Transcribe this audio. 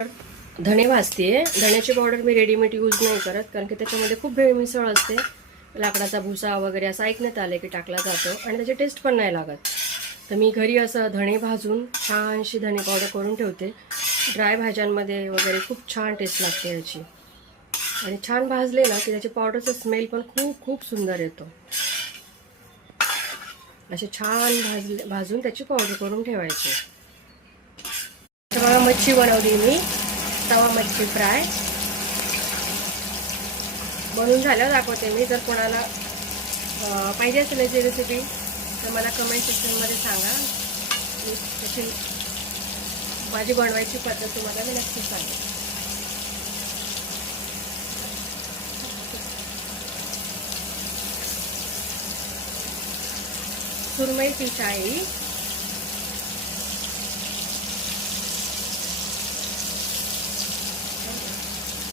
धणे भाजते. धण्याची पावडर मी readymade use नाही करत, कारण की त्याच्यामध्ये खूप भेळ मिसळ असते. लाकडाचा भुसा वगैरे असं ऐकण्यात आलं की टाकला जातो आणि त्याची टेस्ट पण नाही लागत. तर मी घरी असं धणे भाजून छानशी धणे पावडर करून ठेवते. ड्राय भाज्यांमध्ये वगैरे खूप छान टेस्ट लागते याची. आणि छान भाजले ना की त्याची पावडरचा स्मेल पण खूप खूप सुंदर येतो. असे छान भाजून त्याची पावडर करून ठेवायची. तर मच्छी बनवली मी, तवा मच्छी फ्राय बनवून झाल्यावर दाखवते मी. जर कोणाला पाहिजे असेल याची रेसिपी तर मला कमेंट सेक्शनमध्ये सांगा. मी त्याची भाजी बनवायची पद्धत तुम्हाला मी नक्की सांगेन. सुरमई फिश आहे.